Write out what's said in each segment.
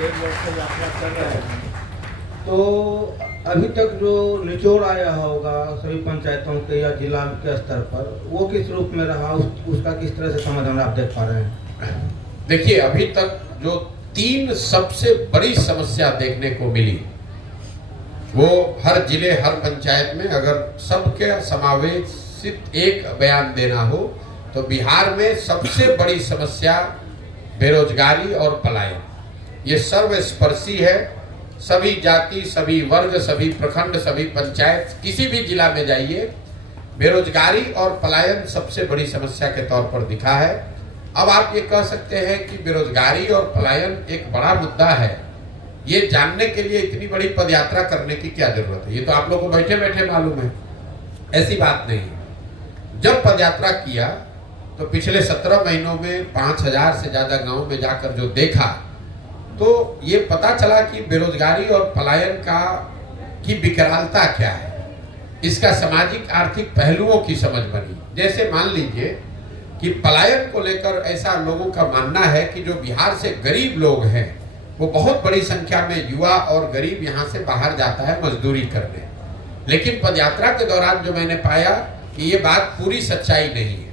1.5 वर्ष से यात्रा कर रहे हैं, तो अभी तक जो निचोड़ आया होगा सभी पंचायतों के या जिला के स्तर पर, वो किस रूप में रहा, उसका किस तरह से समाधान आप देख पा रहे हैं? देखिए, अभी तक जो 3 सबसे बड़ी समस्या देखने को मिली, वो हर जिले हर पंचायत में अगर सबके समावेशित एक बयान देना हो तो बिहार में सबसे बड़ी समस्या बेरोजगारी और पलायन। ये सर्वस्पर्शी है। सभी जाति, सभी वर्ग, सभी प्रखंड, सभी पंचायत, किसी भी जिला में जाइए, बेरोजगारी और पलायन सबसे बड़ी समस्या के तौर पर दिखा है। अब आप ये कह सकते हैं कि बेरोजगारी और पलायन एक बड़ा मुद्दा है, ये जानने के लिए इतनी बड़ी पदयात्रा करने की क्या जरूरत है? ये तो आप लोगों को बैठे बैठे मालूम है। ऐसी बात नहीं है। जब पदयात्रा किया तो पिछले 17 महीनों में 5000 से ज्यादा गांव में जाकर जो देखा, तो ये पता चला कि बेरोजगारी और पलायन की विकरालता क्या है, इसका सामाजिक आर्थिक पहलुओं की समझ बनी। जैसे मान लीजिए कि पलायन को लेकर ऐसा लोगों का मानना है कि जो बिहार से गरीब लोग हैं, वो बहुत बड़ी संख्या में युवा और गरीब यहाँ से बाहर जाता है मजदूरी करने। लेकिन पदयात्रा के दौरान जो मैंने पाया कि ये बात पूरी सच्चाई नहीं है।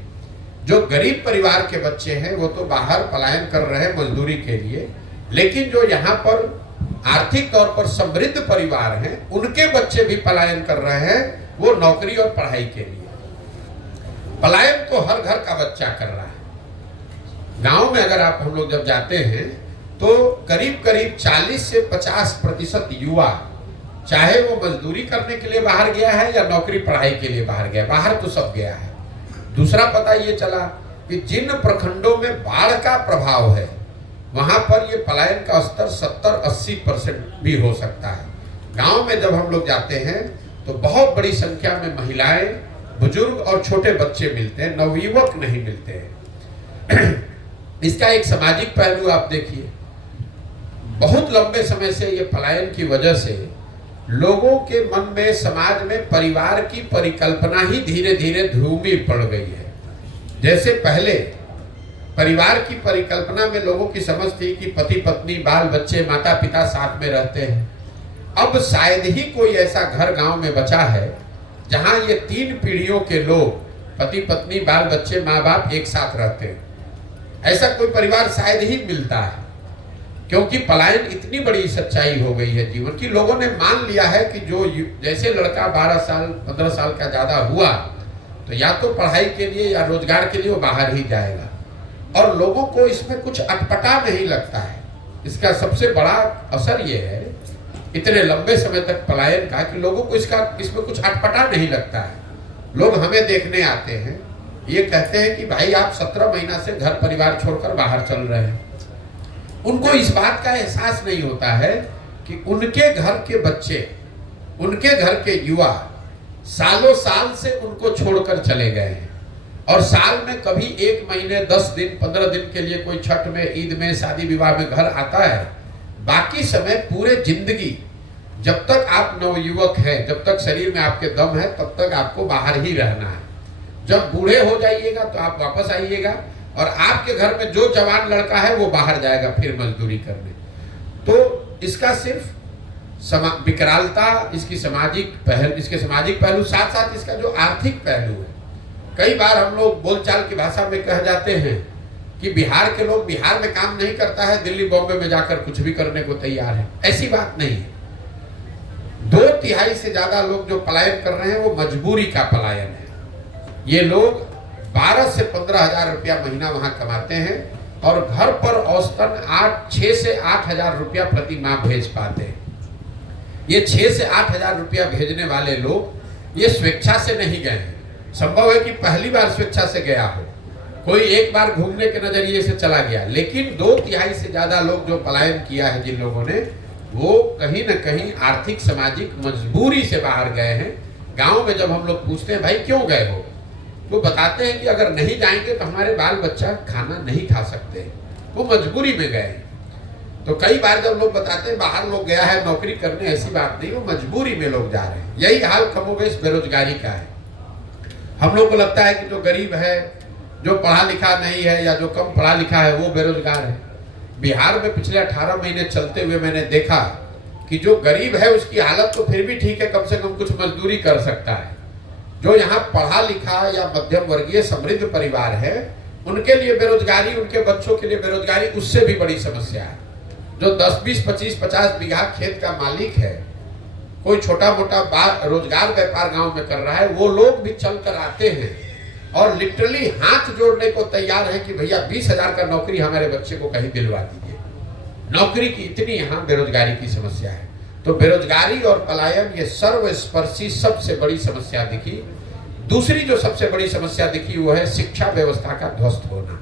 जो गरीब परिवार के बच्चे हैं वो तो बाहर पलायन कर रहे हैं मजदूरी के लिए, लेकिन जो यहाँ पर आर्थिक तौर पर समृद्ध परिवार हैं, उनके बच्चे भी पलायन कर रहे हैं, वो नौकरी और पढ़ाई के लिए। पलायन तो हर घर का बच्चा कर रहा है। गांव में अगर आप हम लोग जब जाते हैं तो करीब करीब 40 से 50% युवा, चाहे वो मजदूरी करने के लिए बाहर गया है या नौकरी पढ़ाई के लिए बाहर गया, बाहर तो सब गया है। दूसरा पता ये चला कि जिन प्रखंडों में बाढ़ का प्रभाव है, वहां पर ये पलायन का स्तर 70-80% भी हो सकता है। गांव में जब हम लोग जाते हैं तो बहुत बड़ी संख्या में महिलाएं, बुजुर्ग और छोटे बच्चे मिलते हैं, नवयुवक नहीं मिलते हैं। इसका एक सामाजिक पहलू आप देखिए। बहुत लंबे समय से ये पलायन की वजह से लोगों के मन में, समाज में परिवार की परिकल्पना ही धीरे धीरे ध्रुवी पड़ गई है। जैसे पहले परिवार की परिकल्पना में लोगों की समझ थी कि पति पत्नी, बाल बच्चे, माता पिता साथ में रहते हैं। अब शायद ही कोई ऐसा घर गांव में बचा है जहां ये 3 पीढ़ियों के लोग, पति पत्नी, बाल बच्चे, माँ बाप एक साथ रहते हैं। ऐसा कोई परिवार शायद ही मिलता है, क्योंकि पलायन इतनी बड़ी सच्चाई हो गई है जीवन की। लोगों ने मान लिया है कि जो जैसे लड़का 12 साल 15 साल का ज्यादा हुआ तो या तो पढ़ाई के लिए या रोजगार के लिए वो बाहर ही जाएगा, और लोगों को इसमें कुछ अटपटा नहीं लगता है। इसका सबसे बड़ा असर ये है इतने लंबे समय तक पलायन का, कि लोगों को इसमें कुछ अटपटा नहीं लगता है। लोग हमें देखने आते हैं, ये कहते हैं कि भाई आप 17 महीना से घर परिवार छोड़कर बाहर चल रहे हैं। उनको इस बात का एहसास नहीं होता है कि उनके घर के बच्चे, उनके घर के युवा सालों साल से उनको छोड़कर चले गए हैं, और साल में कभी 1 महीने 10 दिन 15 दिन के लिए कोई छठ में, ईद में, शादी विवाह में घर आता है। बाकी समय पूरे जिंदगी, जब तक आप नवयुवक हैं, जब तक शरीर में आपके दम है, तब तक आपको बाहर ही रहना है। जब बूढ़े हो जाइएगा तो आप वापस आइएगा, और आपके घर में जो जवान लड़का है वो बाहर जाएगा फिर मजदूरी करने। तो इसका सिर्फ विकरालता, इसके सामाजिक पहलू, साथ साथ इसका जो आर्थिक पहलू है। कई बार हम लोग बोलचाल की भाषा में कह जाते हैं कि बिहार के लोग बिहार में काम नहीं करता है, दिल्ली बॉम्बे में जाकर कुछ भी करने को तैयार है। ऐसी बात नहीं है। 2/3 से ज्यादा लोग जो पलायन कर रहे हैं वो मजबूरी का पलायन है। ये लोग 12 से 15 हजार रुपया महीना वहां कमाते हैं, और घर पर औसतन 6 से 8 हजार रुपया प्रति माह भेज पाते हैं। ये 6 से 8 हजार रुपया भेजने वाले लोग ये स्वेच्छा से नहीं गए हैं। संभव है कि पहली बार स्वेच्छा से गया हो, कोई एक बार घूमने के नजरिए से चला गया, लेकिन 2/3 से ज्यादा लोग जो पलायन किया है जिन लोगों ने, वो कहीं न कहीं आर्थिक सामाजिक मजबूरी से बाहर गए हैं। गांव में जब हम लोग पूछते हैं भाई क्यों गए हो, तो बताते हैं कि अगर नहीं जाएंगे तो हमारे बाल बच्चा खाना नहीं खा सकते, वो मजबूरी में गए। तो कई बार जब लोग बताते हैं बाहर लोग गया है नौकरी करने, ऐसी बात नहीं, वो मजबूरी में लोग जा रहे हैं। यही हाल कमोबेश बेरोजगारी का है। हम लोग को लगता है कि जो गरीब है, जो पढ़ा लिखा नहीं है, या जो कम पढ़ा लिखा है, वो बेरोजगार है। बिहार में पिछले 18 महीने चलते हुए मैंने देखा कि जो गरीब है उसकी हालत तो फिर भी ठीक है, कम से कम कुछ मजदूरी कर सकता है। जो यहाँ पढ़ा लिखा या मध्यम वर्गीय समृद्ध परिवार है, उनके लिए बेरोजगारी, उनके बच्चों के लिए बेरोजगारी उससे भी बड़ी समस्या है। जो 10, 20, 25, 50 बीघा खेत का मालिक है, कोई छोटा मोटा रोजगार व्यापार गांव में कर रहा है, वो लोग भी चल कर आते हैं और लिटरली हाथ जोड़ने को तैयार है कि भैया 20,000 का नौकरी हमारे बच्चे को कहीं दिलवा दीजिए। नौकरी की इतनी यहाँ बेरोजगारी की समस्या है। तो बेरोजगारी और पलायन ये सर्वस्पर्शी सबसे बड़ी समस्या दिखी। दूसरी जो सबसे बड़ी समस्या दिखी वो है शिक्षा व्यवस्था का ध्वस्त होना।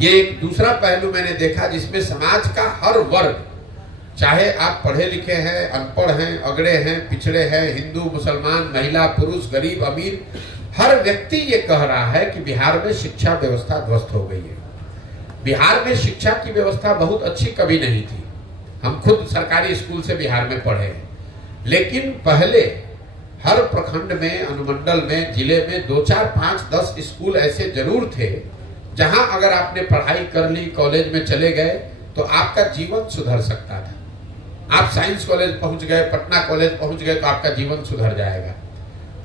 ये एक दूसरा पहलू मैंने देखा जिसमें समाज का हर वर्ग, चाहे आप पढ़े लिखे हैं, अनपढ़ हैं, अगड़े हैं, पिछड़े हैं, हिंदू, मुसलमान, महिला, पुरुष, गरीब, अमीर, हर व्यक्ति ये कह रहा है कि बिहार में शिक्षा व्यवस्था ध्वस्त हो गई है। बिहार में शिक्षा की व्यवस्था बहुत अच्छी कभी नहीं थी। हम खुद सरकारी स्कूल से बिहार में पढ़े हैं, लेकिन पहले हर प्रखंड में, अनुमंडल में, जिले में 2, 4, 5, 10 स्कूल ऐसे जरूर थे जहां अगर आपने पढ़ाई कर ली, कॉलेज में चले गए तो आपका जीवन सुधर सकता था। आप साइंस कॉलेज पहुंच गए, पटना कॉलेज पहुंच गए तो आपका जीवन सुधर जाएगा।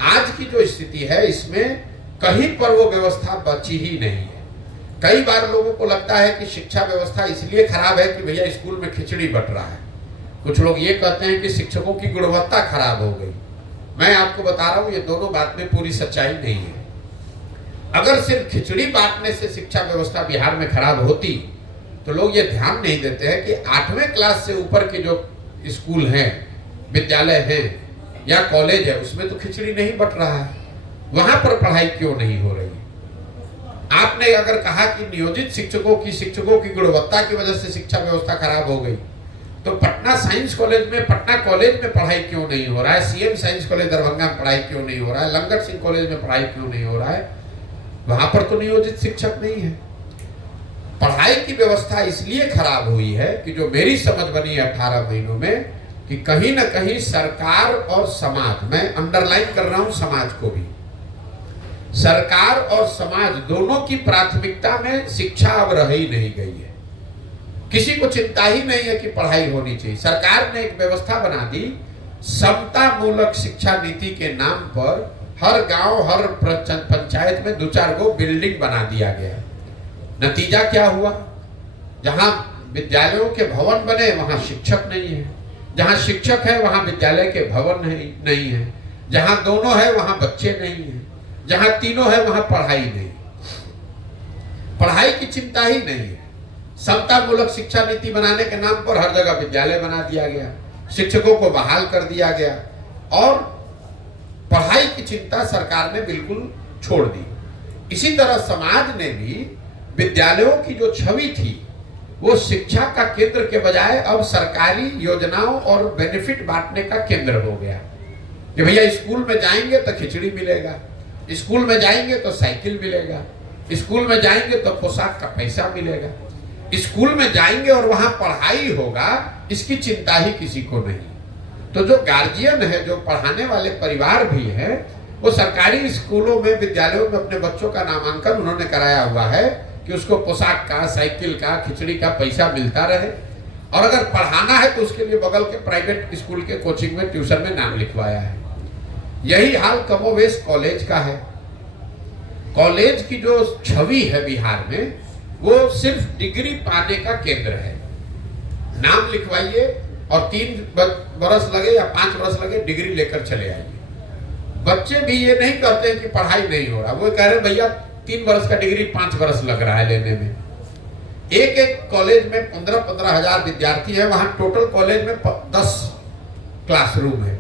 आज की जो स्थिति है इसमें कहीं पर वो व्यवस्था बची ही नहीं है। कई बार लोगों को लगता है कि शिक्षा व्यवस्था इसलिए खराब है कि भैया स्कूल में खिचड़ी बट रहा है। कुछ लोग ये कहते हैं कि शिक्षकों की गुणवत्ता खराब हो गई। मैं आपको बता रहा हूं ये दोनों बात में पूरी सच्चाई नहीं है। अगर सिर्फ खिचड़ी बांटने से शिक्षा व्यवस्था बिहार में खराब होती तो लोग ये ध्यान नहीं देते हैं कि 8वें क्लास से ऊपर के जो स्कूल हैं, विद्यालय हैं या कॉलेज है, उसमें तो खिचड़ी नहीं बट रहा है। वहां पर पढ़ाई क्यों नहीं हो रही? आपने अगर कहा कि नियोजित शिक्षकों की गुणवत्ता की वजह से शिक्षा व्यवस्था खराब हो गई, तो पटना साइंस कॉलेज में, पटना कॉलेज में पढ़ाई क्यों नहीं हो रहा है? सीएम साइंस कॉलेज दरभंगा में पढ़ाई क्यों नहीं हो रहा है? लंगट सिंह कॉलेज में पढ़ाई क्यों नहीं हो रहा है? वहां पर तो नियोजित शिक्षक नहीं है। पढ़ाई की व्यवस्था इसलिए खराब हुई है कि जो मेरी समझ बनी 18 महीनों में, कि कहीं ना कहीं सरकार और समाज, मैं अंडरलाइन कर रहा हूं समाज को भी, सरकार और समाज दोनों की प्राथमिकता में शिक्षा अब रह ही नहीं गई है। किसी को चिंता ही नहीं है कि पढ़ाई होनी चाहिए। सरकार ने एक व्यवस्था बना दी, समता मूलक शिक्षा नीति के नाम पर हर गांव, हर पंचायत में 2-4 गो बिल्डिंग बना दिया गया। नतीजा क्या हुआ? जहां विद्यालयों के भवन बने वहां शिक्षक नहीं है, जहां शिक्षक है वहां विद्यालय के भवन नहीं है, जहां दोनों है वहां बच्चे नहीं है, जहां तीनों है वहां पढ़ाई नहीं। पढ़ाई की चिंता ही नहीं है। समता मूलक शिक्षा नीति बनाने के नाम पर हर जगह विद्यालय बना दिया गया, शिक्षकों को बहाल कर दिया गया और पढ़ाई की चिंता सरकार ने बिल्कुल छोड़ दी। इसी तरह समाज ने भी विद्यालयों की जो छवि थी वो शिक्षा का केंद्र के बजाय अब सरकारी योजनाओं और बेनिफिट बांटने का केंद्र हो गया कि भैया स्कूल में जाएंगे तो खिचड़ी मिलेगा, स्कूल में जाएंगे तो साइकिल मिलेगा, स्कूल में जाएंगे तो पोशाक का पैसा मिलेगा, स्कूल में जाएंगे और वहां पढ़ाई होगा, इसकी चिंता ही किसी को नहीं। तो जो गार्जियन है, जो पढ़ाने वाले परिवार भी है, वो सरकारी स्कूलों में, विद्यालयों में अपने बच्चों का नामांकन उन्होंने कराया हुआ है कि उसको पोशाक का, साइकिल का, खिचड़ी का पैसा मिलता रहे। और अगर पढ़ाना है तो उसके लिए बगल के प्राइवेट स्कूल के कोचिंग में, ट्यूशन में नाम लिखवाया है। यही हाल कमोवेश कॉलेज का है। कॉलेज की जो छवि है बिहार में, वो सिर्फ डिग्री पाने का केंद्र है। नाम लिखवाइए और 3 बरस लगे या 5 बरस लगे, डिग्री लेकर चले आइए। बच्चे भी ये नहीं कहते हैं कि पढ़ाई नहीं हो रहा, वो कह रहे भैया 3 बरस का डिग्री 5 बरस लग रहा है लेने में। एक कॉलेज में 15-15 हजार विद्यार्थी है, वहां टोटल कॉलेज में 10 क्लासरूम है।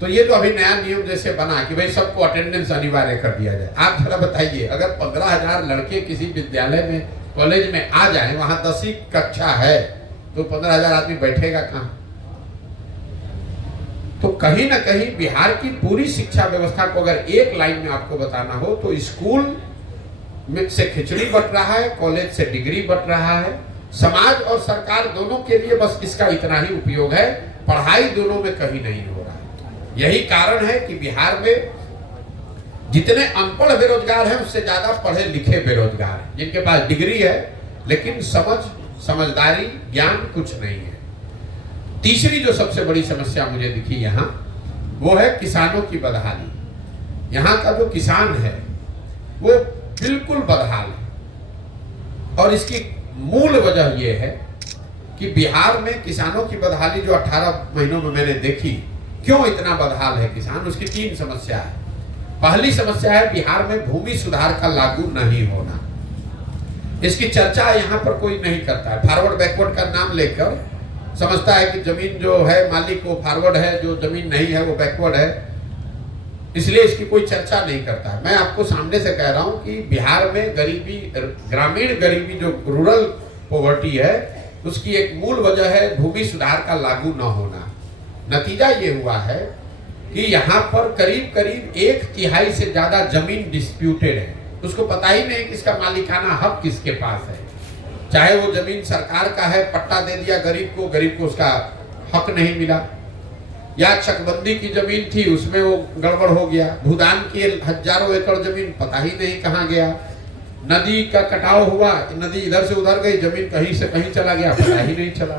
तो ये जो अभी नया नियम जैसे बना कि भाई सबको अटेंडेंस अनिवार्य कर दिया जाए, आप जरा बताइए, अगर 15,000 लड़के किसी विद्यालय में, कॉलेज में आ जाए, वहां 10वीं कक्षा है, तो 15,000 आदमी बैठेगा कहां? तो कहीं ना कहीं बिहार की पूरी शिक्षा व्यवस्था को अगर एक लाइन में आपको बताना हो तो स्कूल में से खिचड़ी बट रहा है, कॉलेज से डिग्री बट रहा है। समाज और सरकार दोनों के लिए बस इसका इतना ही उपयोग है, पढ़ाई दोनों में कहीं नहीं हो रहा है। यही कारण है कि बिहार में जितने अनपढ़ बेरोजगार हैं उससे ज्यादा पढ़े लिखे बेरोजगार हैं, जिनके पास डिग्री है लेकिन समझ समझदारी, ज्ञान कुछ नहीं है। तीसरी जो सबसे बड़ी समस्या मुझे दिखी यहाँ, वो है किसानों की बदहाली। यहाँ का जो किसान है वो बिल्कुल बदहाल है, और इसकी मूल वजह यह है कि बिहार में किसानों की बदहाली जो 18 महीनों में मैंने देखी, क्यों इतना बदहाल है किसान, उसकी 3 समस्या है। पहली समस्या है बिहार में भूमि सुधार का लागू नहीं होना। इसकी चर्चा यहाँ पर कोई नहीं करता है। फॉरवर्ड बैकवर्ड का नाम लेकर समझता है कि जमीन जो है मालिक वो फॉरवर्ड है, जो जमीन नहीं है वो बैकवर्ड है, इसलिए इसकी कोई चर्चा नहीं करता है। मैं आपको सामने से कह रहा हूँ कि बिहार में गरीबी, ग्रामीण गरीबी जो रूरल पॉवर्टी है, उसकी एक मूल वजह है भूमि सुधार का लागू न होना। नतीजा ये हुआ है कि यहाँ पर करीब करीब 1/3 से ज्यादा जमीन डिस्प्यूटेड है। उसको पता ही नहीं कि इसका मालिकाना हक किसके पास है। चाहे वो जमीन सरकार का है, पट्टा दे दिया गरीब को उसका हक नहीं मिला, या चकबंदी की जमीन थी उसमें वो गड़बड़ हो गया, भूदान की हजारों एकड़ जमीन पता ही नहीं कहाँ गया, नदी का कटाव हुआ, नदी इधर से उधर गई, जमीन कहीं से कहीं चला गया, पता ही नहीं चला।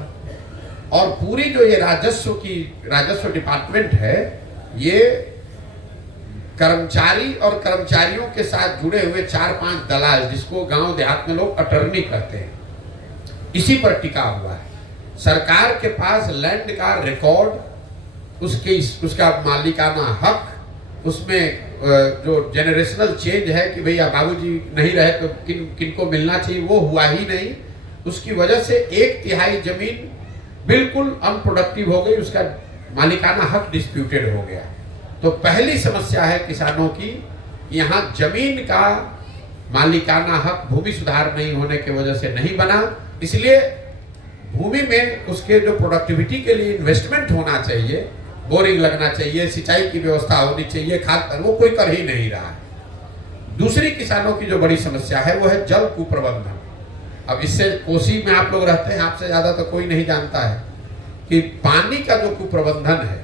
और पूरी जो ये राजस्व डिपार्टमेंट है, ये कर्मचारी और कर्मचारियों के साथ जुड़े हुए 4-5 दलाल, जिसको गांव देहात में लोग अटर्नी कहते हैं, इसी पर टिका हुआ है। सरकार के पास लैंड का रिकॉर्ड, उसका मालिकाना हक, उसमें जो जेनरेशनल चेंज है कि भैया बाबूजी नहीं रहे तो किनको मिलना चाहिए, वो हुआ ही नहीं। उसकी वजह से 1/3 जमीन बिल्कुल अनप्रोडक्टिव हो गई, उसका मालिकाना हक डिस्प्यूटेड हो गया। तो पहली समस्या है किसानों की, यहाँ जमीन का मालिकाना हक भूमि सुधार नहीं होने की वजह से नहीं बना, इसलिए भूमि में उसके जो प्रोडक्टिविटी के लिए इन्वेस्टमेंट होना चाहिए, बोरिंग लगना चाहिए, सिंचाई की व्यवस्था होनी चाहिए, खाद, वो कोई कर ही नहीं रहा है। दूसरी किसानों की जो बड़ी समस्या है वो है जल कुप्रबंधन। अब इससे कोसी में आप लोग रहते हैं, आपसे ज्यादा तो कोई नहीं जानता है कि पानी का जो कुप्रबंधन है,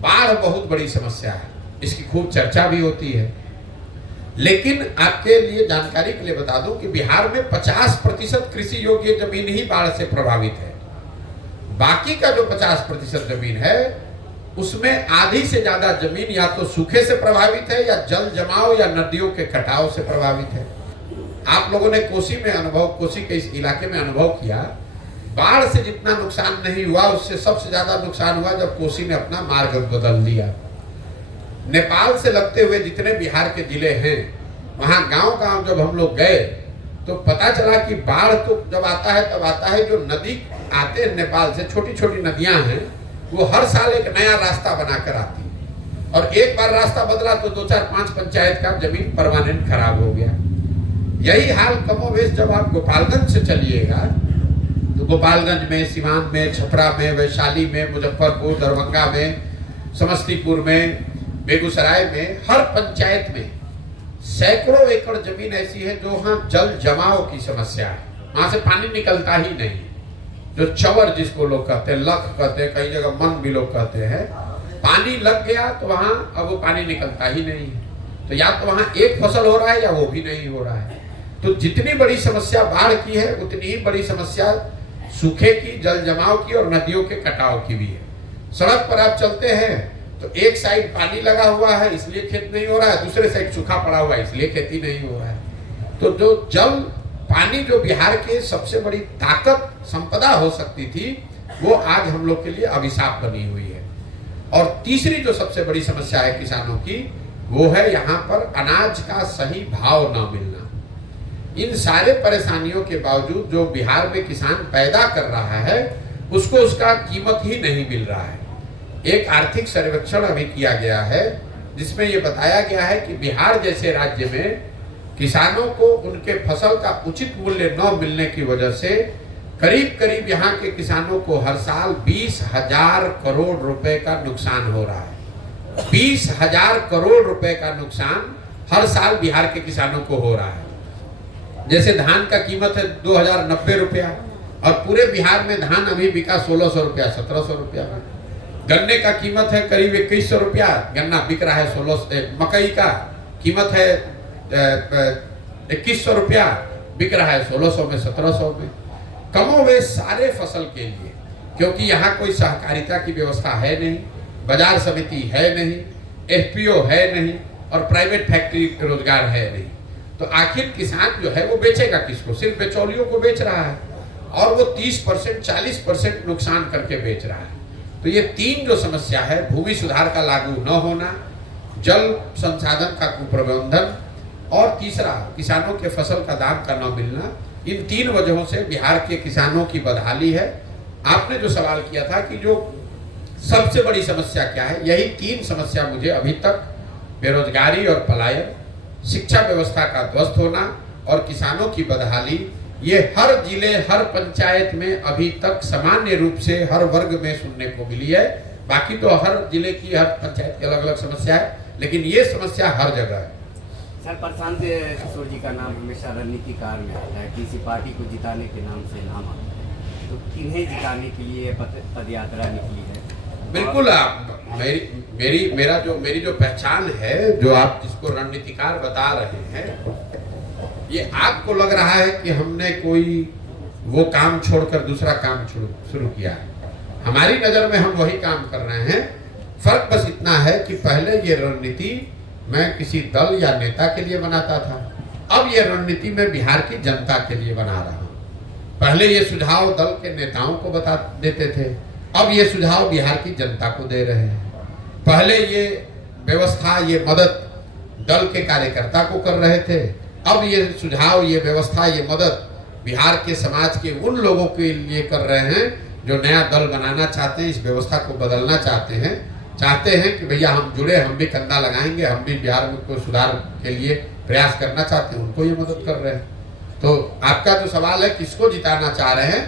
बाढ़ बहुत बड़ी समस्या है, इसकी खूब चर्चा भी होती है। लेकिन आपके लिए जानकारी के लिए बता दूं कि बिहार में 50% कृषि योग्य जमीन ही बाढ़ से प्रभावित है। बाकी का जो 50% जमीन है, उसमें आधी से ज्यादा जमीन या तो सूखे से प्रभावित है, या जल जमाव या नदियों के कटाव से प्रभावित है। आप लोगों ने कोसी के इस इलाके में अनुभव किया, बाढ़ से जितना नुकसान नहीं हुआ, उससे सबसे ज्यादा नुकसान हुआ जब कोसी ने अपना मार्ग बदल दिया। नेपाल से लगते हुए जितने बिहार के जिले हैं, वहां गांव जब हम लोग गए तो पता चला कि बाढ़ तो जब आता है तब आता है, जो नदी आते हैं नेपाल से, छोटी छोटी नदियां हैं, वो हर साल एक नया रास्ता बनाकर आती है, और एक बार रास्ता बदला तो 2-4-5 पंचायत का जमीन परमानेंट खराब हो गया। यही हाल कमोवेश जब आप गोपालगंज से चलिएगा, तो गोपालगंज में, सिवान में, छपरा में, वैशाली में, मुजफ्फरपुर, दरभंगा में, समस्तीपुर में, बेगूसराय में, हर पंचायत में सैकड़ों एकड़ जमीन ऐसी है जो वहां जल जमाव की समस्या है, वहां से पानी निकलता ही नहीं। जो चवर जिसको लोग कहते हैं, लख कहते हैं, कई जगह मन भी लोग कहते हैं, पानी लग गया तो वहां अब वो पानी निकलता ही नहीं है। तो या तो वहां एक फसल हो रहा है या वो भी नहीं हो रहा है। तो जितनी बड़ी समस्या बाढ़ की है, उतनी ही बड़ी समस्या सूखे की, जल जमाव की और नदियों के कटाव की भी है। सड़क पर आप चलते हैं तो एक साइड पानी लगा हुआ है इसलिए खेत नहीं हो रहा है, दूसरे साइड सूखा पड़ा हुआ है इसलिए खेती नहीं हो रहा है। तो जो जल, पानी जो बिहार के सबसे बड़ी ताकत, संपदा हो सकती थी, वो आज हम लोग के लिए अभिशाप बनी हुई है। और तीसरी जो सबसे बड़ी समस्या है किसानों की, वो है यहाँ पर अनाज का सही भाव न मिलना। इन सारे परेशानियों के बावजूद जो बिहार में किसान पैदा कर रहा है, उसको उसका कीमत ही नहीं मिल रहा है। एक आर्थिक सर्वेक्षण अभी किया गया है जिसमें ये बताया गया है कि बिहार जैसे राज्य में किसानों को उनके फसल का उचित मूल्य न मिलने की वजह से करीब करीब यहाँ के किसानों को हर साल 20,000 करोड़ रुपए का नुकसान हो रहा है। 20,000 करोड़ रुपए का नुकसान हर साल बिहार के किसानों को हो रहा है। जैसे धान का कीमत है 2,090 रुपया, और पूरे बिहार में धान अभी बिका 1,600 रुपया, 1,700 रुपया में। गन्ने का कीमत है करीब 2,100 रुपया, गन्ना बिक रहा है 1600। मकई का कीमत है 2,100 रुपया, बिक रहा है 1,600 में, 1,700 में। कमोवेश सारे फसल के लिए, क्योंकि यहाँ कोई सहकारिता की व्यवस्था है नहीं, बाजार समिति है नहीं, एफपीओ है नहीं और प्राइवेट फैक्ट्री रोजगार है नहीं, तो आखिर किसान जो है वो बेचेगा किसको? सिर्फ बिचौलियों को बेच रहा है और वो 30% 40% नुकसान करके बेच रहा है। तो ये तीन जो समस्या है, भूमि सुधार का लागू न होना, जल संसाधन का कुप्रबंधन और तीसरा किसानों के फसल का दाम का न मिलना, इन तीन वजहों से बिहार के किसानों की बदहाली है। आपने जो सवाल किया था कि जो सबसे बड़ी समस्या क्या है, यही तीन समस्या मुझे अभी तक, बेरोजगारी और पलायन, शिक्षा व्यवस्था का ध्वस्त होना और किसानों की बदहाली, ये हर जिले हर पंचायत में अभी तक सामान्य रूप से हर वर्ग में सुनने को मिली है। बाकी तो हर जिले की हर पंचायत की अलग अलग समस्या है, लेकिन ये समस्या हर जगह है। सर, प्रशांत किशोर जी का नाम हमेशा रणनीतिकार में आता है, किसी पार्टी को जिताने के नाम से नाम आता है, तो किन्हें जिताने के लिए पद यात्रा निकली है? बिल्कुल, आप मेरी जो पहचान है, जो आप जिसको रणनीतिकार बता रहे हैं, ये आपको लग रहा है कि हमने कोई वो काम छोड़कर दूसरा काम शुरू किया है। हमारी नजर में हम वही काम कर रहे हैं। फर्क बस इतना है कि पहले ये रणनीति मैं किसी दल या नेता के लिए बनाता था, अब ये रणनीति मैं बिहार की जनता के लिए बना रहा हूँ। पहले ये सुझाव दल के नेताओं को बता देते थे, अब ये सुझाव बिहार की जनता को दे रहे हैं। पहले ये व्यवस्था, ये मदद दल के कार्यकर्ता को कर रहे थे, अब ये सुझाव, ये व्यवस्था, ये मदद बिहार के समाज के उन लोगों के लिए कर रहे हैं जो नया दल बनाना चाहते हैं, इस व्यवस्था को बदलना चाहते हैं कि भैया हम जुड़े, हम भी कंधा लगाएंगे, हम भी बिहार में कोई सुधार के लिए प्रयास करना चाहते हैं, उनको ये मदद कर रहे हैं। तो आपका जो सवाल है किसको जिताना चाह रहे हैं,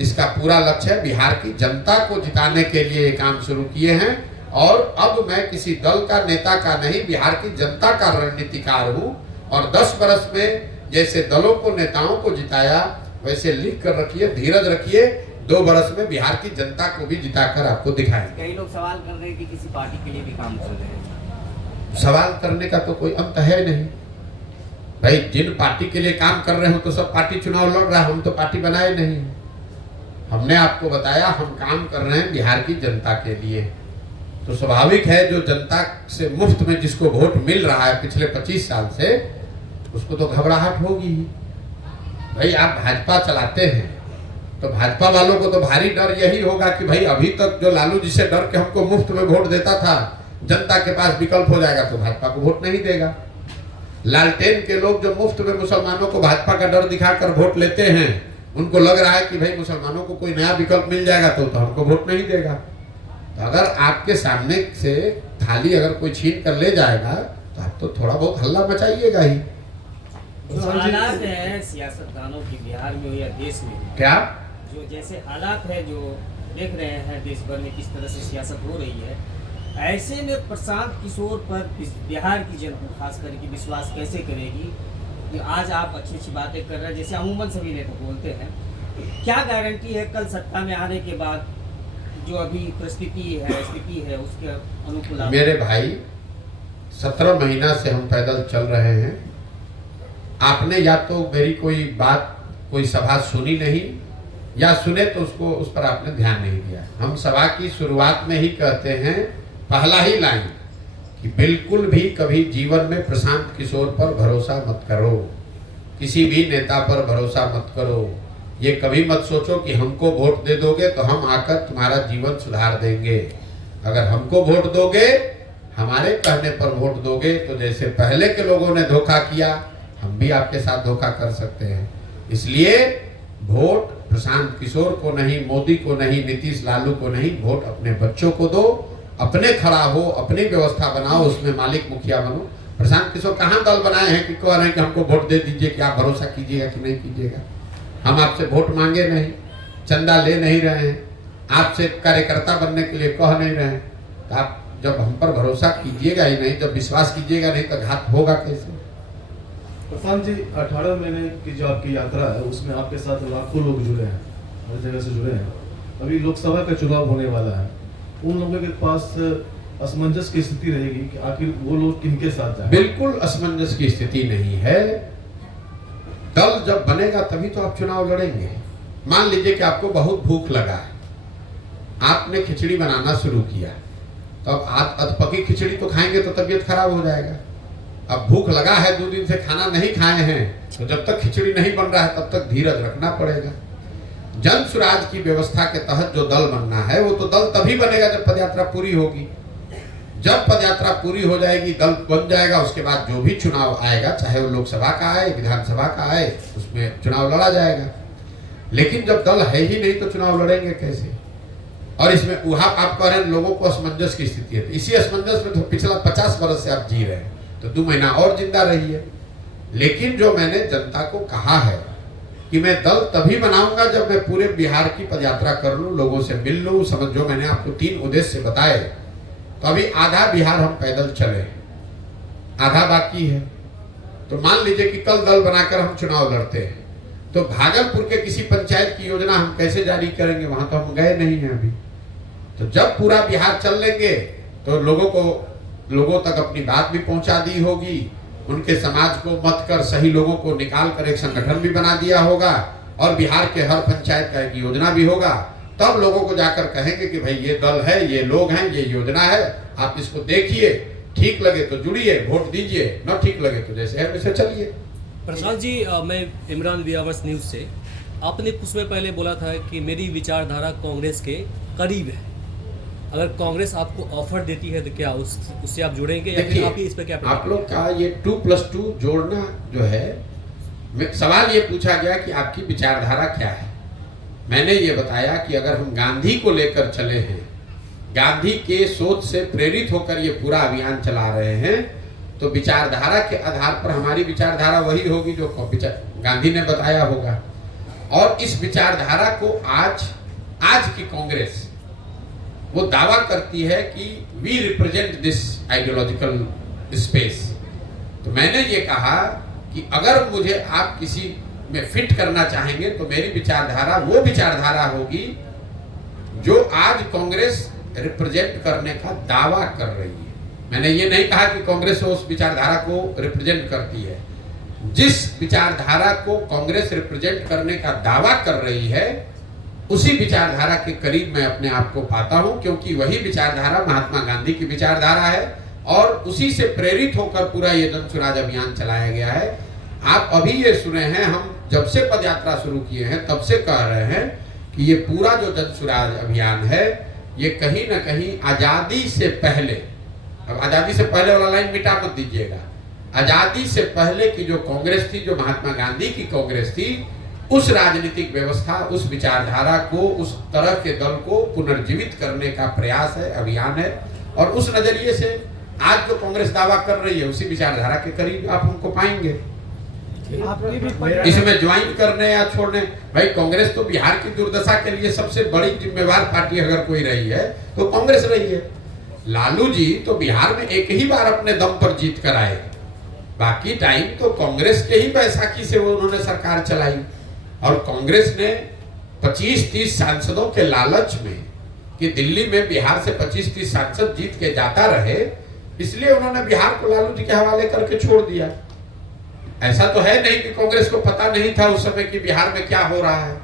इसका पूरा लक्ष्य है बिहार की जनता को जिताने के लिए ये काम शुरू किए हैं। और अब मैं किसी दल का नेता का नहीं, बिहार की जनता का रणनीतिकार हूँ। और 10 बरस में जैसे दलों को, नेताओं को जिताया, वैसे लिख कर रखिए, धीरज रखिए, 2 बरस में बिहार की जनता को भी जिताकर आपको दिखाएंगे। कई लोग सवाल कर रहे हैं कि किसी पार्टी के लिए भी काम कर रहे हैं। सवाल करने का तो कोई अंत है नहीं भाई, जिन पार्टी के लिए काम कर रहे हो तो सब पार्टी चुनाव लड़ रहा है, हम तो पार्टी बनाए नहीं। हमने आपको बताया हम काम कर रहे हैं बिहार की जनता के लिए, तो स्वाभाविक है जो जनता से मुफ्त में जिसको वोट मिल रहा है पिछले 25 साल से, उसको तो घबराहट होगी ही। भाई आप भाजपा चलाते हैं तो भाजपा वालों को तो भारी डर यही होगा कि भाई अभी तक जो लालू जी से डर के हमको मुफ्त में वोट देता था, जनता के पास विकल्प हो जाएगा तो भाजपा को वोट नहीं देगा। लालटेन के लोग जो मुफ्त में मुसलमानों को भाजपा का डर दिखाकर वोट लेते हैं, उनको लग रहा है कि भाई मुसलमानों को कोई नया विकल्प मिल जाएगा तो हमको वोट नहीं देगा। तो अगर आपके सामने से थाली अगर कोई छीन कर ले जाएगा तो आप तो थोड़ा बहुत हल्ला मचाइएगा ही। हालात है सियासतदानों की बिहार में हो या देश में, क्या जो जैसे हालात है जो देख रहे हैं देश भर में किस तरह से सियासत हो रही है, ऐसे में प्रशांत किशोर पर बिहार की जनता खास करके विश्वास कैसे करेगी कि आज आप अच्छी अच्छी बातें कर रहे हैं, जैसे अमूमन सभी नेता बोलते हैं, क्या गारंटी है कल सत्ता में आने के बाद जो अभी स्थिति है उसके अनुकूल? मेरे भाई 17 महीना से हम पैदल चल रहे हैं। आपने या तो मेरी कोई बात, कोई सभा सुनी नहीं, या सुने तो उसको उस पर आपने ध्यान नहीं दिया। हम सभा की शुरुआत में ही कहते हैं, पहला ही लाइन, कि बिल्कुल भी कभी जीवन में प्रशांत किशोर पर भरोसा मत करो, किसी भी नेता पर भरोसा मत करो। ये कभी मत सोचो कि हमको वोट दे दोगे तो हम आकर तुम्हारा जीवन सुधार देंगे। अगर हमको वोट दोगे, हमारे कहने पर वोट दोगे, तो जैसे पहले के लोगों ने धोखा किया, हम भी आपके साथ धोखा कर सकते हैं। इसलिए वोट प्रशांत किशोर को नहीं, मोदी को नहीं, नीतीश लालू को नहीं, वोट अपने बच्चों को दो, अपने खड़ा हो, अपनी व्यवस्था बनाओ, उसमें मालिक मुखिया बनो। प्रशांत किशोर कहाँ दल बनाए हैं कि कह रहे हैं कि हमको वोट दे दीजिए, कि आप भरोसा कीजिएगा कि नहीं कीजिएगा। हम आपसे वोट मांगे नहीं, चंदा ले नहीं रहे हैं, आपसे कार्यकर्ता बनने के लिए कह नहीं रहे हैं। तो आप जब हम पर भरोसा कीजिएगा ही नहीं, जब विश्वास कीजिएगा नहीं, तो घात होगा कैसे? प्रशांत जी, 18 महीने की जो आपकी यात्रा है उसमें आपके साथ लाखों लोग जुड़े हैं, हर जगह से जुड़े हैं। अभी लोकसभा का चुनाव होने वाला है, उन लोगों के पास असमंजस की स्थिति रहेगी कि आखिर वो लोग किनके साथ जाएं? बिल्कुल असमंजस की स्थिति नहीं है। दल जब बनेगा तभी तो आप चुनाव लड़ेंगे। मान लीजिए कि आपको बहुत भूख लगा है, आपने खिचड़ी बनाना शुरू किया, तो अब आप अधपकी खिचड़ी तो खाएंगे तो तबीयत खराब हो जाएगा। अब भूख लगा है, 2 दिन से खाना नहीं खाए हैं, तो जब तक खिचड़ी नहीं बन रहा है तब तक धीरज रखना पड़ेगा। जन सुराज की व्यवस्था के तहत जो दल बनना है वो तो दल तभी बनेगा जब पदयात्रा पूरी होगी। जब पदयात्रा पूरी हो जाएगी, दल बन जाएगा, उसके बाद जो भी चुनाव आएगा, चाहे वो लोकसभा का आए, विधानसभा का आए, उसमें चुनाव लड़ा जाएगा। लेकिन जब दल है ही नहीं तो चुनाव लड़ेंगे कैसे? और इसमें वहां आप कह रहे हैं लोगों को असमंजस की स्थिति है, इसी असमंजस में तो पिछला 50 वर्ष से आप जी रहे हैं, तो 2 महीना और जिंदा रहिए। लेकिन जो मैंने जनता को कहा है कि मैं दल तभी बनाऊंगा जब मैं पूरे बिहार की पदयात्रा कर लूं, लोगों से मिल लूं, समझ, जो मैंने आपको 3 उद्देश्य बताए। तो अभी आधा बिहार हम पैदल चले, आधा बाकी है। तो मान लीजिए कि कल दल बनाकर हम चुनाव लड़ते हैं, तो भागलपुर के किसी पंचायत की योजना हम कैसे जारी करेंगे? वहां तो हम गए नहीं हैं अभी। तो जब पूरा बिहार चल लेंगे तो लोगों तक अपनी बात भी पहुंचा दी होगी, उनके समाज को मत कर सही लोगों को निकाल कर एक संगठन भी बना दिया होगा, और बिहार के हर पंचायत का एक योजना भी होगा। तब लोगों को जाकर कहेंगे कि भाई ये दल है, ये लोग हैं, ये योजना है, आप इसको देखिए, ठीक लगे तो जुड़िए, वोट दीजिए, न ठीक लगे तो जैसे है वैसे चलिए। प्रशांत जी, मैं इमरान व्यावर्स न्यूज़ से, आपने कुछ समय पहले बोला था कि मेरी विचारधारा कांग्रेस के करीब है। अगर कांग्रेस आपको ऑफर देती है तो क्या उससे आप जुड़ेंगे या फिर आप इस पर क्या? आप लोग का ये 2+2 जोड़ना जो है, सवाल ये पूछा गया कि आपकी विचारधारा क्या है। मैंने ये बताया कि अगर हम गांधी को लेकर चले हैं, गांधी के सोच से प्रेरित होकर ये पूरा अभियान चला रहे हैं, तो विचारधारा के आधार पर हमारी विचारधारा वही होगी जो गांधी ने बताया होगा। और इस विचारधारा को आज की कांग्रेस वो दावा करती है कि we represent this ideological space. तो मैंने ये कहा कि अगर मुझे आप किसी में फिट करना चाहेंगे तो मेरी विचारधारा वो विचारधारा होगी जो आज कांग्रेस रिप्रेजेंट करने का दावा कर रही है। मैंने ये नहीं कहा कि कांग्रेस उस विचारधारा को रिप्रेजेंट करती है। जिस विचारधारा को कांग्रेस रिप्रेजेंट करने का दावा कर रही है उसी विचारधारा के करीब मैं अपने आप को पाता हूं, क्योंकि वही विचारधारा महात्मा गांधी की विचारधारा है और उसी से प्रेरित होकर पूरा ये जन स्वराज अभियान चलाया गया है। आप अभी ये सुने हैं, हम जब से पदयात्रा शुरू किए हैं तब से कह रहे हैं कि ये पूरा जो जन स्वराज अभियान है ये कहीं ना कहीं आजादी से पहले, अब आजादी से पहले वाला लाइन मिटा मत दीजिएगा, आजादी से पहले की जो कांग्रेस थी, जो महात्मा गांधी की कांग्रेस थी, उस राजनीतिक व्यवस्था, उस विचारधारा को, उस तरह के दल को पुनर्जीवित करने का प्रयास है, अभियान है। और उस नजरिए से आज जो कांग्रेस दावा कर रही है उसी विचारधारा के करीब आप हमको पाएंगे। इसमें ज्वाइन करने या छोड़ने, भाई कांग्रेस तो बिहार की दुर्दशा के लिए सबसे बड़ी जिम्मेवार पार्टी अगर कोई रही है तो कांग्रेस रही है। लालू जी तो बिहार में एक ही बार अपने दम पर जीत कर आए, बाकी टाइम तो कांग्रेस के ही बैसाखी से वो उन्होंने सरकार चलाई। और कांग्रेस ने 25-30 सांसदों के लालच में कि दिल्ली में बिहार से 25-30 सांसद जीत के जाता रहे, इसलिए उन्होंने बिहार को लालू जी के हवाले करके छोड़ दिया। ऐसा तो है नहीं कि कांग्रेस को पता नहीं था उस समय कि बिहार में क्या हो रहा है,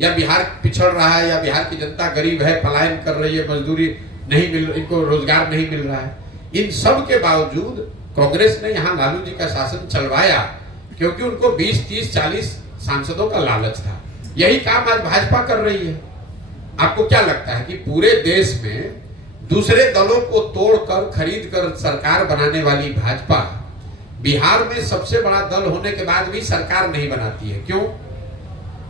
या बिहार पिछड़ रहा है, या बिहार की जनता गरीब है, पलायन कर रही है, मजदूरी नहीं मिल, इनको रोजगार नहीं मिल रहा है। इन सब के बावजूद कांग्रेस ने यहाँ लालू जी का शासन चलवाया क्योंकि उनको 20-30-40 सांसदों का लालच था। यही काम आज भाजपा कर रही है। आपको क्या लगता है कि पूरे देश में दूसरे दलों को तोड़कर खरीद कर सरकार बनाने वाली भाजपा बिहार में सबसे बड़ा दल होने के बाद भी सरकार नहीं बनाती है? क्यों?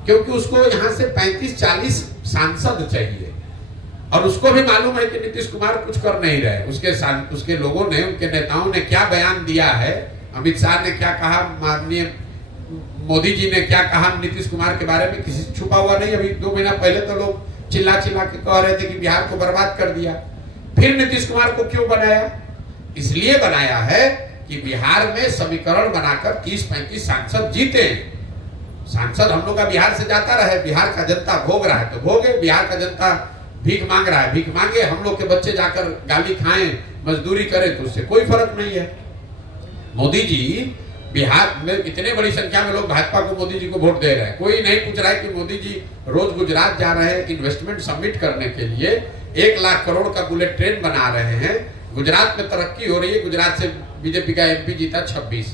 क्योंकि उसको यहाँ से 35-40 सांसद चाहिए और उसको भी मालूम है कि नीतीश कुमार कुछ कर नहीं रहे। उसके लोगों ने, उनके नेताओं ने क्या बयान दिया है, अमित शाह ने क्या कहा, माननीय मोदी जी ने क्या कहा नीतीश कुमार के बारे में, किसी से छुपा हुआ नहीं। अभी 2 महीना पहले तो लोग चिल्ला चिल्ला के कह रहे थे कि बिहार को बर्बाद कर दिया। फिर नीतीश कुमार को क्यों बनाया? इसलिए बनाया है कि बिहार में समीकरण बनाकर 30-35 सांसद जीते। सांसद हम लोग का बिहार से जाता रहे, बिहार का जनता भोग रहा है तो भोगे, बिहार का जनता भीख मांग रहा है, भीख मांगे, हम लोग के बच्चे जाकर गाली खाएं, मजदूरी करें, तो उससे कोई फर्क नहीं है। मोदी जी बिहार में इतने बड़ी संख्या में लोग भाजपा को, मोदी जी को वोट दे रहे हैं। कोई नहीं पूछ रहा है कि मोदी जी रोज गुजरात जा रहे हैं इन्वेस्टमेंट सबमिट करने के लिए, 1 लाख करोड़ का बुलेट ट्रेन बना रहे हैं, गुजरात में तरक्की हो रही है। गुजरात से बीजेपी का एमपी जीता 26।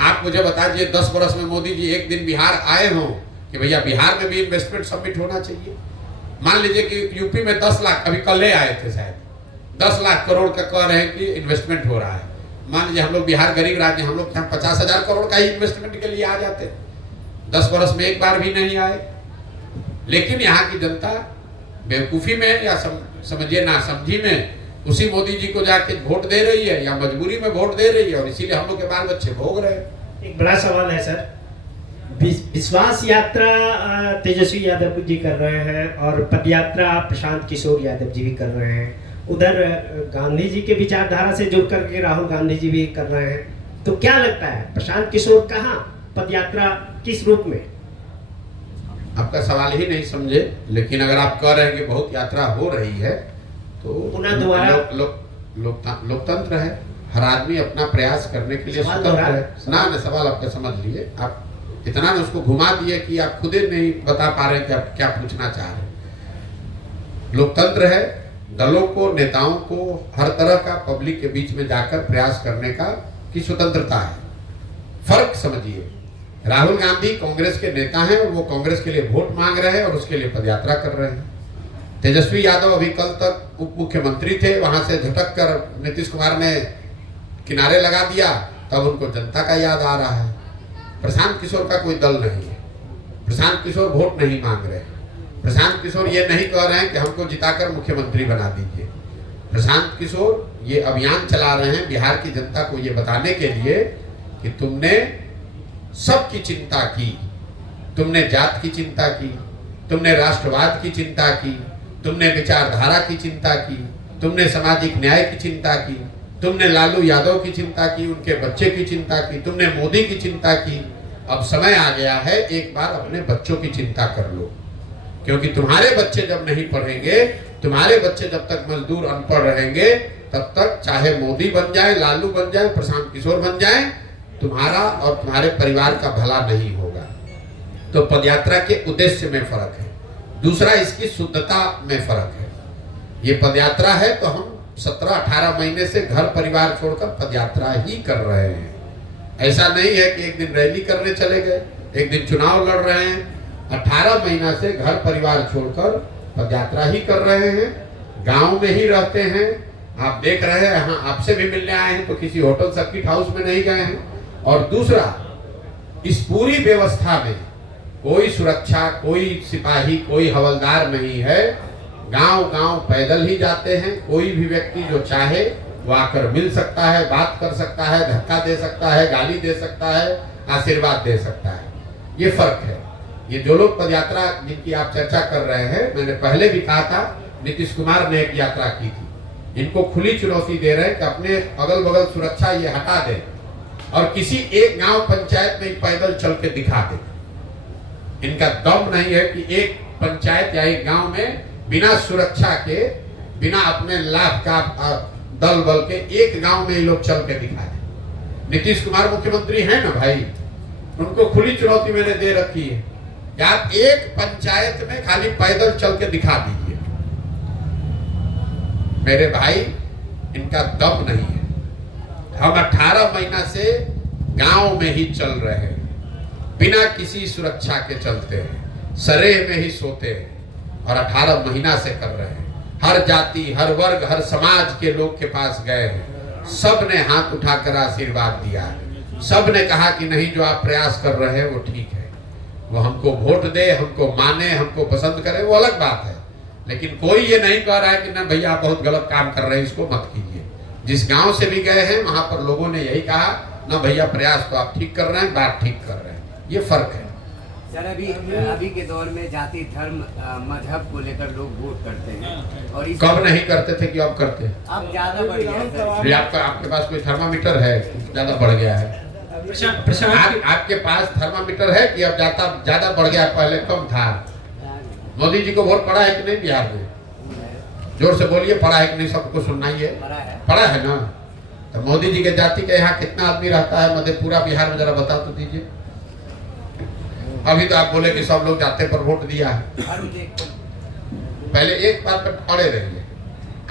आप मुझे बता दीजिए 10 वर्ष में मोदी जी एक दिन बिहार आए हों कि भैया बिहार में भी इन्वेस्टमेंट सबमिट होना चाहिए। मान लीजिए कि यूपी में 10 लाख, अभी कल ही आए थे शायद, 10 लाख करोड़ का कह रहे हैं कि इन्वेस्टमेंट हो रहा है। मान लीजिए हम लोग बिहार गरीब राज्य, हम लोग 50,000 करोड़ का ही इन्वेस्टमेंट के लिए आ जाते, 10 वर्ष में एक बार भी नहीं आए। लेकिन यहाँ की जनता बेवकूफी में या समझिए ना समझी में उसी मोदी जी को जाके वोट दे रही है या मजबूरी में वोट दे रही है, और इसीलिए हम लोग के बाल बच्चे भोग रहे हैं। एक बड़ा सवाल है सर, विश्वास यात्रा तेजस्वी यादव जी कर रहे हैं और पदयात्रा प्रशांत किशोर यादव जी भी कर रहे हैं। उधर गांधी जी के विचारधारा से जुड़ करके राहुल गांधी जी भी कर रहे हैं। तो क्या लगता है प्रशांत किशोर कहाँ, पदयात्रा किस रूप में? आपका सवाल ही नहीं समझे, लेकिन अगर आप कह रहे हैं कि बहुत यात्रा हो रही है तो पुनः दोबारा लोकतंत्र है, हर आदमी अपना प्रयास करने के लिए स्वतंत्र है। ना सवाल आपका समझ लिए, आप इतना ना उसको घुमा दिए कि आप खुद ही नहीं बता पा रहे कि आप क्या पूछना चाह रहे हैं। लोकतंत्र है, दलों को, नेताओं को हर तरह का पब्लिक के बीच में जाकर प्रयास करने का की स्वतंत्रता है। फर्क समझिए, राहुल गांधी कांग्रेस के नेता हैं और वो कांग्रेस के लिए वोट मांग रहे हैं और उसके लिए पदयात्रा कर रहे हैं। तेजस्वी यादव अभी कल तक उप मुख्यमंत्री थे, वहां से झटक कर नीतीश कुमार ने किनारे लगा दिया, तब उनको जनता का याद आ रहा है। प्रशांत किशोर का कोई दल नहीं है, प्रशांत किशोर वोट नहीं मांग रहे हैं, प्रशांत किशोर ये नहीं कह रहे हैं कि हमको जिताकर मुख्यमंत्री बना दीजिए। प्रशांत किशोर ये अभियान चला रहे हैं बिहार की जनता को ये बताने के लिए कि तुमने सबकी चिंता की, तुमने जात की चिंता की, तुमने राष्ट्रवाद की चिंता की, तुमने विचारधारा की चिंता की, तुमने सामाजिक न्याय की चिंता की, तुमने लालू यादव की चिंता की, उनके बच्चे की चिंता की, तुमने मोदी की चिंता की। अब समय आ गया है एक बार अपने बच्चों की चिंता कर लो, क्योंकि तुम्हारे बच्चे जब नहीं पढ़ेंगे, तुम्हारे बच्चे जब तक मजदूर अनपढ़ रहेंगे, तब तक चाहे मोदी बन जाए, लालू बन जाए, प्रशांत किशोर बन जाए, तुम्हारा और तुम्हारे परिवार का भला नहीं होगा। तो पदयात्रा के उद्देश्य में फर्क है, दूसरा इसकी शुद्धता में फर्क है। ये पदयात्रा है तो हम 17-18 महीने से घर परिवार छोड़कर पदयात्रा ही कर रहे हैं। ऐसा नहीं है कि एक दिन रैली करने चले गए, एक दिन चुनाव लड़ रहे हैं। 18 महीना से घर परिवार छोड़कर पदयात्रा ही कर रहे हैं, गांव में ही रहते हैं। आप देख रहे हैं, हाँ आपसे भी मिलने आए हैं तो किसी होटल सर्किट हाउस में नहीं गए हैं। और दूसरा, इस पूरी व्यवस्था में कोई सुरक्षा, कोई सिपाही, कोई हवलदार नहीं है। गांव-गांव पैदल ही जाते हैं। कोई भी व्यक्ति जो चाहे वो आकर मिल सकता है, बात कर सकता है, धक्का दे सकता है, गाली दे सकता है, आशीर्वाद दे सकता है। ये फर्क है। ये जो लोग पदयात्रा जिनकी आप चर्चा कर रहे हैं, मैंने पहले भी कहा था, नीतीश कुमार ने एक यात्रा की थी। इनको खुली चुनौती दे रहे हैं कि अपने अगल बगल सुरक्षा ये हटा दें और किसी एक गांव पंचायत में पैदल चल के दिखा दें। इनका दम नहीं है कि एक पंचायत या एक गांव में बिना सुरक्षा के, बिना अपने लाभ का दल बल के एक गांव में ये लोग चल के दिखा दें। नीतीश कुमार मुख्यमंत्री हैं ना भाई, उनको खुली चुनौती मैंने दे रखी है कि आप एक पंचायत में खाली पैदल चल के दिखा दीजिए। मेरे भाई, इनका दम नहीं है। हम 18 महीना से गांव में ही चल रहे हैं, बिना किसी सुरक्षा के चलते हैं, सरेह में ही सोते हैं और 18 महीना से कर रहे हैं। हर जाति, हर वर्ग, हर समाज के लोग के पास गए हैं, सब ने हाथ उठाकर आशीर्वाद दिया है। सब ने कहा कि नहीं, जो आप प्रयास कर रहे हैं वो ठीक है। वो हमको वोट दे, हमको माने, हमको पसंद करे, वो अलग बात है। लेकिन कोई ये नहीं कह रहा है कि ना भैया आप बहुत गलत काम कर रहे हैं, इसको मत कीजिए। जिस गांव से भी गए हैं वहां पर लोगों ने यही कहा, ना भैया प्रयास तो आप ठीक कर रहे हैं, बात ठीक कर रहे हैं। ये फर्क है। सर, अभी के दौर में जाति, धर्म, मजहब को लेकर लोग वोट करते हैं और इस कब नहीं करते थे कि अब करते हैं? अब ज्यादा बढ़ गया है। आपके पास कोई थर्मामीटर है? ज्यादा बढ़ गया है? आपके पास थर्मामीटर है कि अब ज्यादा बढ़ गया? पहले कम था। मोदी जी को वोट पड़ा है कि नहीं बिहार में? जोर से बोलिए, पड़ा है कि नहीं? सबको सुनना ही है। पड़ा है ना? तो मोदी जी के जाति के यहाँ कितना आदमी रहता है मधेपुरा बिहार में, जरा बता तो दीजिए। अभी तो आप बोले कि सब लोग जाते पर वोट दिया है। पहले एक बात पर अड़े रहिए,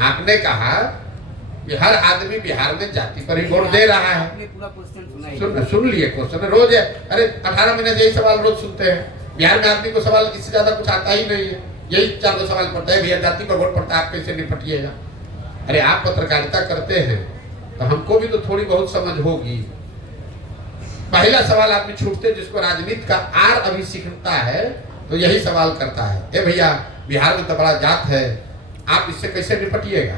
आपने कहा कि हर आदमी बिहार में जाति पर ही वोट दे रहा है। पूरा क्वेश्चन सुन लिए क्वेश्चन रोज है। अरे 18 महीने से यही सवाल रोज सुनते हैं। बिहार में आदमी को सवाल इससे ज्यादा कुछ आता ही नहीं है, यही 4 सवाल पड़ता है, भैया जाति पर वोट पड़ता है, आप कैसे निपटिएगा। अरे आप पत्रकारिता करते हैं तो हमको भी तो थोड़ी बहुत समझ होगी। पहला सवाल आदमी छूटते जिसको राजनीति का आर अभी सीखता है तो यही सवाल करता है, ए भैया बिहार में तो बड़ा जात है, आप इससे कैसे निपटिएगा।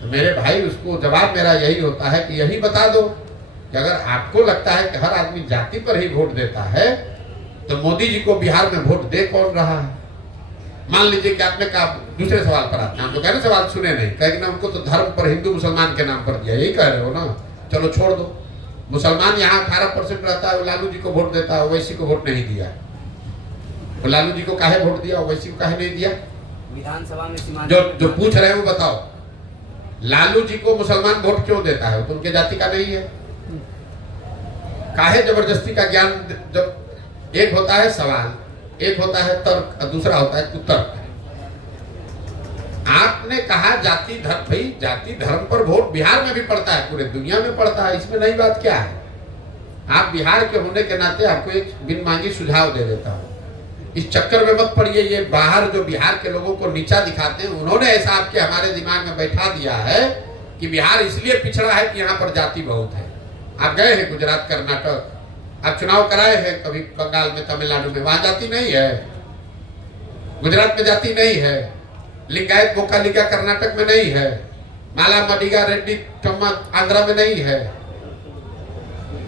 तो मेरे भाई उसको जवाब मेरा यही होता है कि यही बता दो कि अगर आपको लगता है कि हर आदमी जाति पर ही वोट देता है तो मोदी जी को बिहार में वोट दे कौन रहा है। मान लीजिए कि आपने कहा, दूसरे सवाल पर आते हैं, हम तो कह रहे सवाल सुने नहीं, कहेंगे ना हमको तो धर्म पर हिंदू मुसलमान के नाम पर दिया, यही कह रहे हो ना, चलो छोड़ दो। मुसलमान यहाँ 18% रहता है, वो लालू जी को वोट देता है, ओवैसी को वोट नहीं दिया। तो लालू जी को काहे वोट दिया, ओवैसी को काहे नहीं दिया। विधानसभा में जो पूछ रहे हैं वो बताओ, लालू जी को मुसलमान वोट क्यों देता है, तो उनके जाति का नहीं है। काहे जबरदस्ती का ज्ञान, जब एक होता है सवाल, एक होता है तर्क और दूसरा होता है कुतर्क। आपने कहा जाति धर्म, भाई जाति धर्म पर वोट बिहार में भी पड़ता है, पूरे दुनिया में पड़ता है, इसमें नई बात क्या है। आप बिहार के होने के नाते आपको एक बिन मांगी सुझाव दे देता हूं, इस चक्कर में मत पड़िए। ये बाहर जो बिहार के लोगों को नीचा दिखाते हैं, उन्होंने ऐसा आपके हमारे दिमाग में बैठा दिया है कि बिहार इसलिए पिछड़ा है कि यहाँ पर जाति बहुत है। आप गए हैं गुजरात, कर्नाटक, आप चुनाव कराए हैं कभी बंगाल में, तमिलनाडु में, वहां जाति नहीं है। गुजरात में जाति नहीं है, लिंगायत बोकालिका कर्नाटक में नहीं है, माला मडिगा रेड्डी कम्मा आंध्रा में नहीं है।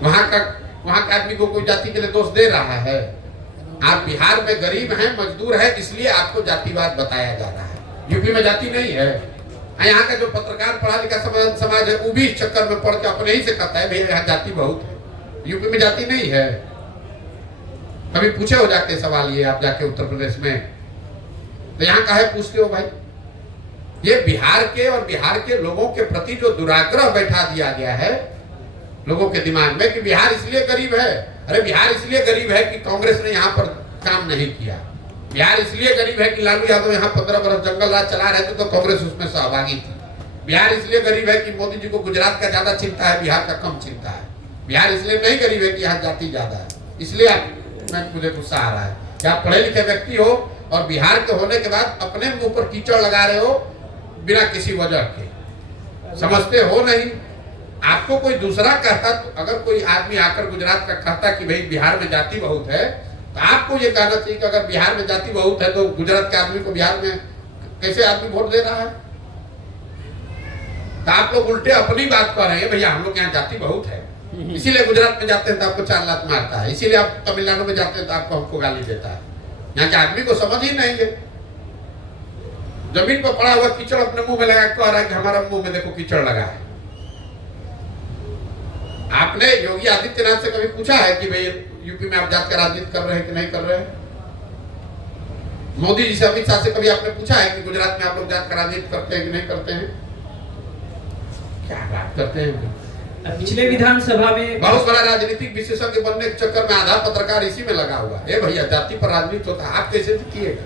वहां के आदमी को कोई जाति के लिए दोष दे रहा है। आप बिहार में गरीब हैं, मजदूर हैं, इसलिए आपको जातिवाद बताया जा रहा है। यूपी में जाति नहीं है। यहाँ का जो पत्रकार पढ़ा लिखा समाज है वो भी इस चक्कर में पढ़ के अपने ही से कहता है भैया यहाँ जाति बहुत है, यूपी में जाति नहीं है। कभी पूछे हो जाके सवाल ये आप जाके उत्तर प्रदेश में, तो यहाँ काहे पूछते हो भाई। ये बिहार के और बिहार के लोगों के प्रति जो दुराग्रह बैठा दिया गया है लोगों के दिमाग में कि बिहार इसलिए गरीब है। अरे बिहार इसलिए गरीब है कि कांग्रेस ने यहाँ पर काम नहीं किया। बिहार इसलिए गरीब है कि लालू यादव यहाँ 15 वर्ष जंगल राज चला रहे थे तो कांग्रेस उसमें सहभागी थी। बिहार इसलिए गरीब है कि मोदी जी को गुजरात का ज्यादा चिंता है, बिहार का कम चिंता है। बिहार इसलिए नहीं गरीब है कि यहाँ जाति ज्यादा है। इसलिए मुझे गुस्सा आ रहा है कि आप पढ़े लिखे व्यक्ति हो और बिहार के होने के बाद अपने मुंह पर कीचड़ लगा रहे हो बिना किसी वजह के। समझते हो नहीं। आपको कोई दूसरा कहता, तो अगर कोई आदमी आकर गुजरात का कहता कि भाई बिहार में जाति बहुत है, तो आपको ये कहना चाहिए कि अगर बिहार में जाति बहुत है तो गुजरात के आदमी को बिहार में कैसे आदमी वोट दे रहा है। तो आप लोग उल्टे अपनी बात कर रहे हैं, भैया हम लोग यहाँ जाति बहुत है इसीलिए गुजरात में जाते हैं तो आपको 4 लात मारता है, इसीलिए आप तमिलनाडु में जाते हैं तो आपको हमको गाली देता है। यहाँ के आदमी को समझ ही नहीं है। जमीन पर पड़ा हुआ कीचड़ अपने मुंह में लगा कह रहा है कि हमारा मुंह में देखो कीचड़ लगा है। आपने योगी आदित्यनाथ से कभी पूछा है कि भाई यूपी में आप जात का राजनीति कर रहे हैं कि नहीं कर रहे हैं? मोदी जी से, अमित शाह से कभी आपने पूछा है कि गुजरात में आप लोग जात का राजनीति करते हैं कि नहीं करते हैं? क्या बात करते हैं। पिछले विधानसभा में बहुत बड़ा राजनीतिक विशेषज्ञ बनने के चक्कर में आधा पत्रकार इसी में लगा हुआ है। भैया जाति पर राजनीति होता है, आप कैसे किएगा?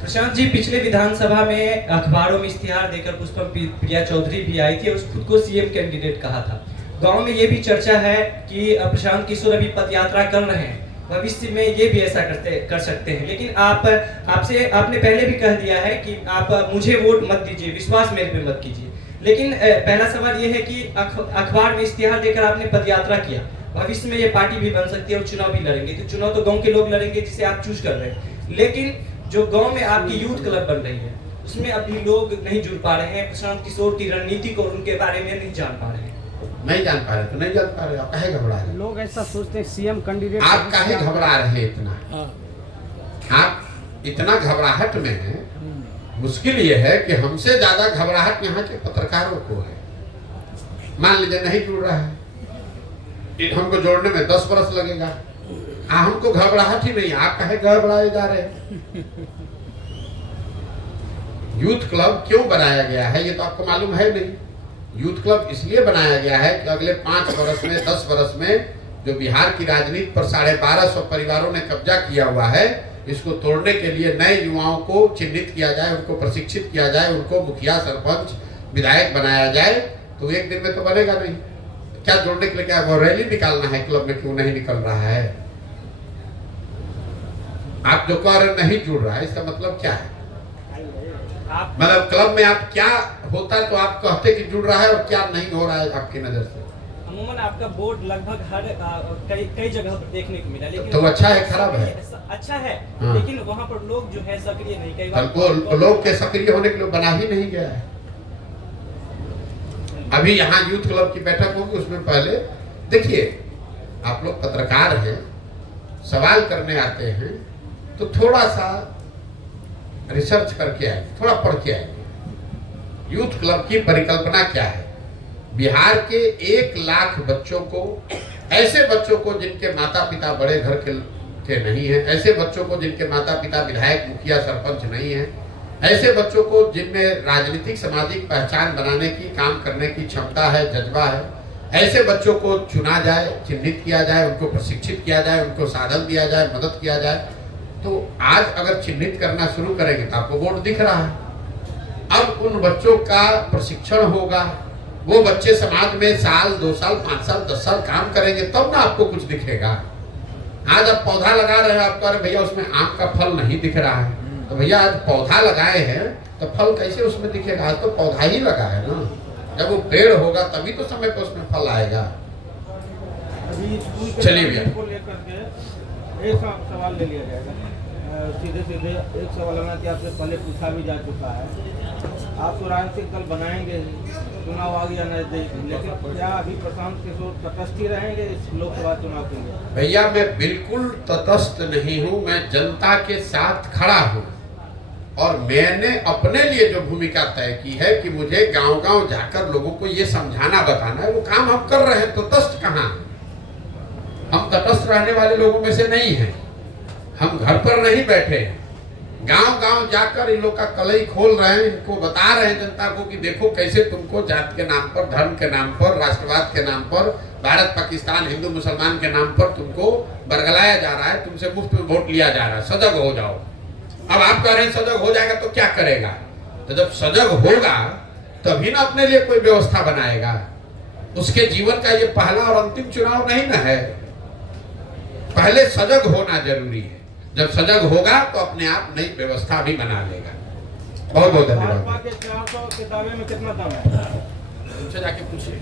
प्रशांत जी, पिछले विधानसभा में अखबारों में इश्तिहार देकर पुष्पम प्रिया चौधरी भी आई थी और खुद को सीएम कैंडिडेट कहा था। गांव में ये भी चर्चा है कि प्रशांत किशोर अभी पदयात्रा कर रहे हैं, भविष्य में ये भी ऐसा कर सकते हैं। लेकिन आपने पहले भी कह दिया है कि आप मुझे वोट मत दीजिए, विश्वास मेरे पे मत कीजिए। लेकिन पहला सवाल ये है कि अखबार में इश्तिहार देकर आपने पदयात्रा किया, भविष्य में ये पार्टी भी बन सकती है और चुनाव भी लड़ेंगे। तो चुनाव तो गाँव के लोग लड़ेंगे जिसे आप चूज कर रहे हैं, लेकिन जो गांव में आपकी यूथ क्लब बन रही है उसमें अभी लोग नहीं जुड़ पा रहे हैं, प्रशांत किशोर की रणनीति को उनके बारे में नहीं जान पा रहे हैं। नहीं जान पा रहे तो नहीं जान पा रहे, आप काहे घबरा रहे? लोग ऐसा सोचते हैं सीएम कैंडिडेट, आप काहे घबरा रहे हैं इतना? आप इतना घबराहट में हैं। मुश्किल ये है कि हमसे ज्यादा घबराहट यहाँ के पत्रकारों को है। मान लीजिए नहीं जुड़ रहा है, हमको जोड़ने में 10 वर्ष लगेगा, हमको घबराहट ही नहीं, आप काहे घबराए जा रहे हैं? यूथ क्लब क्यों बनाया गया है ये तो आपको मालूम है नहीं। यूथ क्लब इसलिए बनाया गया है कि अगले 5 वर्ष में 10 वर्ष में जो बिहार की राजनीति पर 1250 परिवारों ने कब्जा किया हुआ है, इसको तोड़ने के लिए नए युवाओं को चिन्हित किया जाए, उनको प्रशिक्षित किया जाए, उनको मुखिया, सरपंच, विधायक बनाया जाए। तो एक दिन में तो बनेगा नहीं। क्या जोड़ने के लिए क्या वो रैली निकालना है, क्लब में क्यों नहीं निकल रहा है? आप जो कह रहे नहीं जुड़ रहा है, इसका मतलब क्या है? मतलब क्लब में आप क्या होता है तो आप कहते कि जुड़ रहा है, और क्या नहीं हो रहा है आपकी नजर से? अमूमन आपका बोर्ड लगभग हर कई जगह पर देखने को मिला, लेकिन तो अच्छा है खराब है? अच्छा है, हाँ। लेकिन वहाँ पर लोग जो है सक्रिय नहीं, कई बार तो लोग के सक्रिय होने के लिए बना ही नहीं गया है। अभी यहाँ यूथ क्लब की बैठक होगी, उसमें पहले देखिए, आप लोग पत्रकार हैं, सवाल करने आते हैं, तो थोड़ा सा रिसर्च करके आएंगे, थोड़ा पढ़ के आएंगे। यूथ क्लब की परिकल्पना क्या है? बिहार के 1 लाख बच्चों को, ऐसे बच्चों को जिनके माता पिता बड़े घर के नहीं हैं, ऐसे बच्चों को जिनके माता पिता विधायक, मुखिया, सरपंच नहीं हैं, ऐसे बच्चों को जिनमें राजनीतिक सामाजिक पहचान बनाने की, काम करने की क्षमता है, जज्बा है, ऐसे बच्चों को चुना जाए, चिन्हित किया जाए, उनको प्रशिक्षित किया जाए, उनको साधन दिया जाए, मदद किया जाए। तो आज अगर चिन्हित करना शुरू करेंगे तो आपको बोर्ड दिख रहा है। अब उन बच्चों का प्रशिक्षण होगा, वो बच्चे समाज में साल, 2 साल, 5 साल, 10 साल काम करेंगे, तब ना आपको कुछ दिखेगा। आज आप पौधा लगा रहे हैं, आप कह रहे भैया उसमें आम का फल नहीं दिख रहा है, तो भैया आज पौधा लगाए हैं तो फल कैसे उसमें दिखेगा? आज तो पौधा ही लगा है ना। जब वो पेड़ होगा तभी तो समय पर उसमें फल आएगा। चलिए भैया, को लेकर के एक सवाल ले लिया जाएगा। सीधे सीधे एक सवाल है कि आपसे पहले पूछा भी जा चुका है, आप तो राजनीतिक दल बनाएंगे, चुनाव आ गया नजदीक, लेकिन क्या अभी प्रशांत किशोर तटस्थ ही रहेंगे इस लोकसभा चुनाव के लिए? भैया मैं बिल्कुल तटस्थ नहीं हूँ, मैं जनता के साथ खड़ा हूँ, और मैंने अपने लिए जो भूमिका तय की है कि मुझे गांव-गांव जाकर लोगों को ये समझाना, बताना है, वो काम हम कर रहे हैं। तटस्थ कहाँ? हम तटस्थ रहने वाले लोगों में से नहीं हैं। हम घर पर नहीं बैठे हैं, गांव-गांव जाकर इन लोग का कलई खोल रहे हैं, इनको बता रहे हैं जनता को कि देखो कैसे तुमको जात के नाम पर, धर्म के नाम पर, राष्ट्रवाद के नाम पर, भारत पाकिस्तान, हिंदू मुसलमान के नाम पर तुमको बरगलाया जा रहा है, तुमसे मुफ्त में वोट लिया जा रहा है, सजग हो जाओ। अब आप कह रहे हैं सजग हो जाएगा तो क्या करेगा? तो जब सजग होगा तभी ना अपने लिए कोई व्यवस्था बनाएगा। उसके जीवन का ये पहला और अंतिम चुनाव नहीं ना है। पहले सजग होना जरूरी है, जब सजग होगा तो अपने आप नई व्यवस्था भी बना लेगा। बहुत बहुत धन्यवाद। भाजपा के 400 के दावे में कितना दम है? उनसे जाके पूछिए।